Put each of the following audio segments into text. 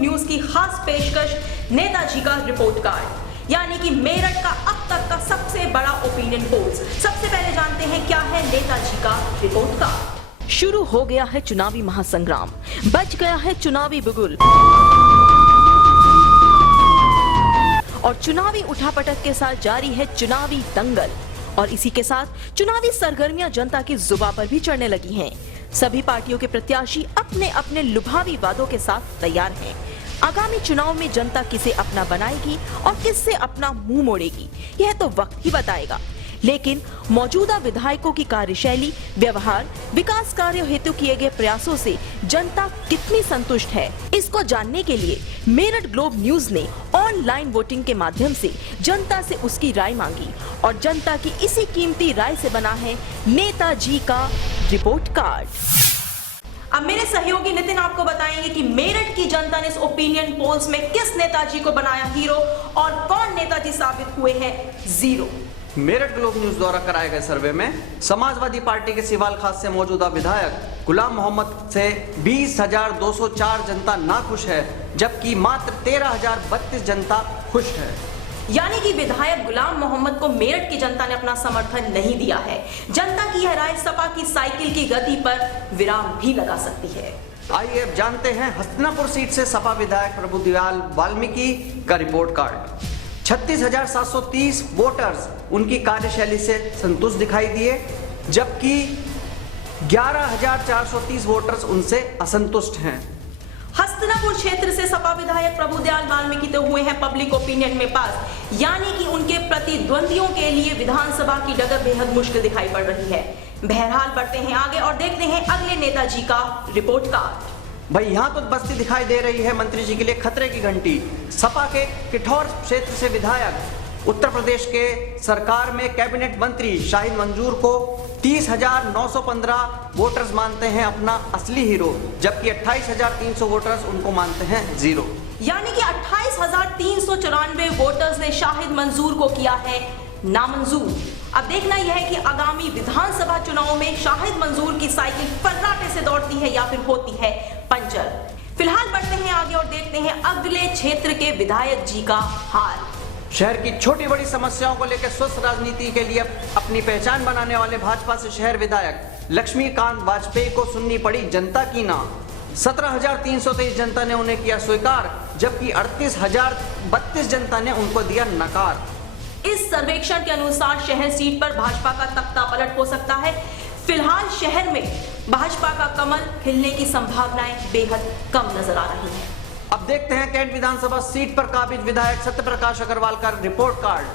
News की खास पेशकश नेताजी का रिपोर्ट कार्ड, यानी कि मेरठ का अब तक का सबसे बड़ा ओपिनियन पोल्स। सबसे पहले जानते हैं क्या है नेताजी का रिपोर्ट कार्ड। शुरू हो गया है चुनावी महासंग्राम, बच गया है चुनावी बिगुल और चुनावी उठापटक के साथ जारी है चुनावी दंगल। और इसी के साथ चुनावी सरगर्मियां जनता की जुबान पर भी चढ़ने लगी हैं। सभी पार्टियों के प्रत्याशी अपने अपने लुभावी वादों के साथ तैयार हैं। आगामी चुनाव में जनता किसे अपना बनाएगी और किससे अपना मुंह मोड़ेगी, यह तो वक्त ही बताएगा। लेकिन मौजूदा विधायकों की कार्यशैली, व्यवहार, विकास कार्यों हेतु किए गए प्रयासों से जनता कितनी संतुष्ट है, इसको जानने के लिए मेरठ ग्लोब न्यूज ने ऑनलाइन वोटिंग के माध्यम से जनता से उसकी राय मांगी और जनता की इसी कीमती राय से बना है नेताजी का रिपोर्ट कार्ड। अब मेरे सहयोगी नितिन आपको बताएंगे कि मेरठ की जनता ने इस ओपिनियन पोल्स में किस नेताजी को बनाया हीरो और कौन नेताजी साबित हुए हैं जीरो। मेरठ ग्लोब न्यूज द्वारा कराए गए सर्वे में समाजवादी पार्टी के सिवाल खास से मौजूदा विधायक गुलाम मोहम्मद से 20,204 जनता नाखुश है, जबकि मात्र 13,032 जनता खुश है। यानी कि विधायक गुलाम मोहम्मद को मेरठ की जनता ने अपना समर्थन नहीं दिया है। जनता की यह राय सपा की साइकिल की गति पर विराम भी लगा सकती है। आइए अब जानते हैं हस्तिनापुर सीट से सपा विधायक प्रभुदयाल वाल्मीकि का रिपोर्ट कार्ड। 36,730 वोटर्स उनकी कार्यशैली से संतुष्ट दिखाई दिए, जबकि 11,430 वोटर्स उनसे असंतुष्ट हैं। हस्तिनापुर क्षेत्र से सपा विधायक प्रभुदयाल वाल्मीकि तो हुए हैं पब्लिक ओपिनियन में पास, यानी कि उनके प्रतिद्वंदियों के लिए विधानसभा की डगर बेहद मुश्किल दिखाई पड़ रही है। बहरहाल बढ़ते हैं आगे और देखते हैं अगले नेताजी का रिपोर्ट कार्ड। भाई यहाँ तो बस्ती दिखाई दे रही है मंत्री जी के लिए खतरे की घंटी। सपा के किठौर क्षेत्र से विधायक उत्तर प्रदेश के सरकार में कैबिनेट मंत्री शाहिद मंजूर को 30,915 वोटर्स मानते हैं अपना असली हीरो, जबकि 28,300 वोटर्स उनको मानते हैं जीरो। यानी कि 28,394 वोटर्स ने शाहिद मंजूर को किया है नामंजूर। अब देखना यह है कि आगामी विधानसभा चुनाव में शाहिद मंजूर की साइकिल फर्राटे से दौड़ती है या फिर होती है पंचर। फिलहाल बढ़ते हैं आगे और देखते हैं अगले क्षेत्र के विधायक जी का हाल। शहर की छोटी बड़ी समस्याओं को लेकर स्वस्थ राजनीति के लिए अपनी पहचान बनाने वाले भाजपा से शहर विधायक लक्ष्मीकांत वाजपेयी को सुननी पड़ी जनता की ना। 17,323 जनता ने उन्हें किया स्वीकार, जबकि 38,032 जनता ने उनको दिया नकार। इस सर्वेक्षण के अनुसार शहर सीट पर भाजपा का तख्ता पलट हो सकता है। फिलहाल शहर में भाजपा का कमल खिलने की संभावनाएं बेहद कम नजर आ रही हैं। अब देखते हैं कैंट विधानसभा सीट पर काबिज विधायक सत्यप्रकाश अग्रवाल का रिपोर्ट कार्ड।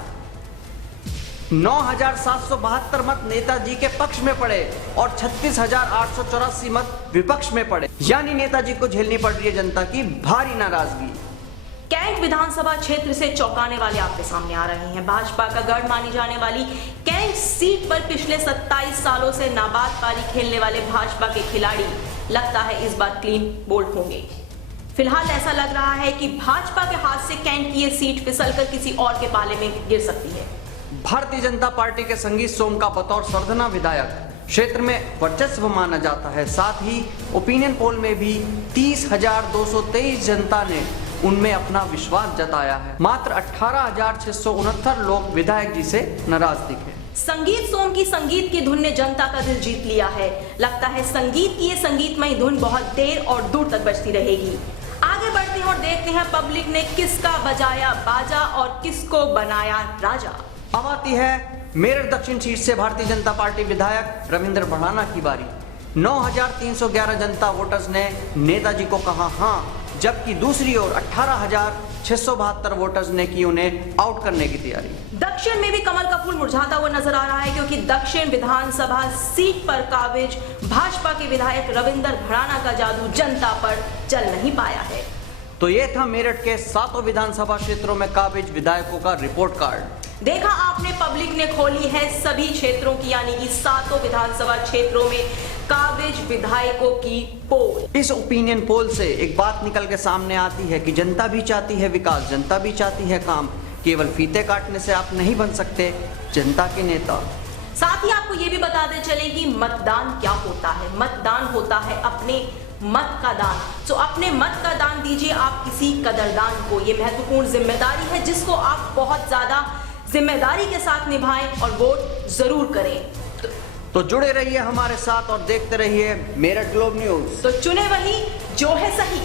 9,772 मत नेताजी के पक्ष में पड़े और 36,884 मत विपक्ष में पड़े, यानी नेताजी को झेलनी पड़ रही है जनता की भारी नाराजगी। कैंट विधानसभा क्षेत्र से चौंकाने वाले आपके सामने आ रहे हैं। भाजपा का गढ़ मानी जाने वाली कैंट सीट पर पिछले 27 सालों से नाबाद पारी खेलने वाले भाजपा के खिलाड़ी लगता है इस बार क्लीन बोल्ड होंगे। फिलहाल ऐसा लग रहा है कि भाजपा के हाथ से कैंट की ये सीट फिसलकर किसी और के पाले में गिर सकती है। भारतीय जनता पार्टी के संगीत सोम का बतौर सर्वधना विधायक क्षेत्र में वर्चस्व माना जाता है। साथ ही ओपिनियन पोल में भी 30,223 जनता ने उनमें अपना विश्वास जताया है। मात्र 18,669 लोग विधायक जी से नाराज दिखे। संगीत सोम की संगीत की धुन ने जनता का दिल जीत लिया है। लगता है संगीत की ये संगीतमय धुन बहुत देर और दूर तक बजती रहेगी। आगे बढ़ते हैं और देखते हैं पब्लिक ने किसका बजाया बाजा और किसको बनाया राजा। अब आती है मेरठ दक्षिण सीट से भारतीय जनता पार्टी विधायक रविंद्र भड़ाना की बारी। 9,311 जनता वोटर्स ने नेताजी को कहा हाँ, जबकि दूसरी ओर 18,672 वोटर्स ने की उन्हें आउट करने की तैयारी। दक्षिण में भी कमल का फूल मुरझाता हुआ नजर आ रहा है, क्योंकि दक्षिण विधानसभा सीट पर काबिज भाजपा के विधायक रविंद्र भड़ाना का जादू जनता पर चल नहीं पाया है। तो ये था मेरठ के 7 विधानसभा क्षेत्रों में काबिज विधायकों का रिपोर्ट कार्ड। देखा आपने, पब्लिक ने खोली है सभी क्षेत्रों की, यानी कि 7 विधानसभा क्षेत्रों में काबिज विधायकों की पोल। इस ओपिनियन पोल से एक बात निकल के सामने आती है कि जनता भी चाहती है विकास, जनता भी चाहती है काम। केवल फीते काटने से आप नहीं बन सकते जनता के नेता। साथ ही आपको ये भी बताते चले कि मतदान क्या होता है। मतदान होता है अपने मत का दान। तो अपने मत का दान दीजिए आप किसी कदरदान को। ये महत्वपूर्ण जिम्मेदारी है जिसको आप बहुत ज्यादा जिम्मेदारी के साथ निभाएं और वोट जरूर करें। तो जुड़े रहिए हमारे साथ और देखते रहिए मेरठ ग्लोब न्यूज। तो चुने वही जो है सही।